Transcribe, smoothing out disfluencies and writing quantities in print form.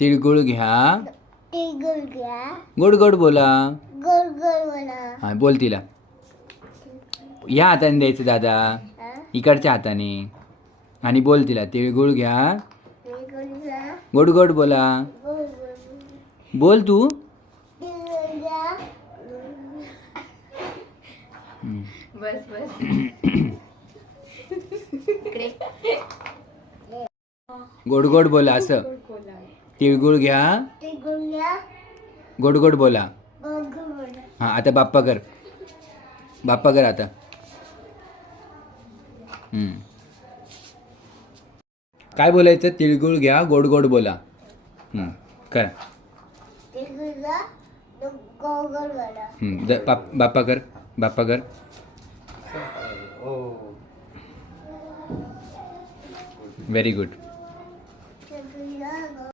तिळगुळ घ्या, तिळगुळ घ्या, गोड गोड बोला. गोड गोड बोला. हा बोल तिला. ह्या हाताने द्यायचं दादा, हा? इकडच्या हाताने. आणि बोल तिला तिळगुळ घ्या, तिळगुळ घ्या, गोड गोड बोला. गोड गोड. बोल तू. तिळगुळ घ्या. हम्म. बस बस. इकडे. गोड गोड बोला असं. बोला. तिळगुळ घ्या, तिळगुळ घ्या, गोड गोड बोला. गोड गोड बोला. हा आता बाप्पा कर. बाप्पा कर आता. हम्म. काय बोलायचं? तिळगुळ घ्या, गोड गोड बोला. कर. तिळगुळ घ्या, गोड गोड बोला. बाप्पा कर. बाप्पा कर. Very good.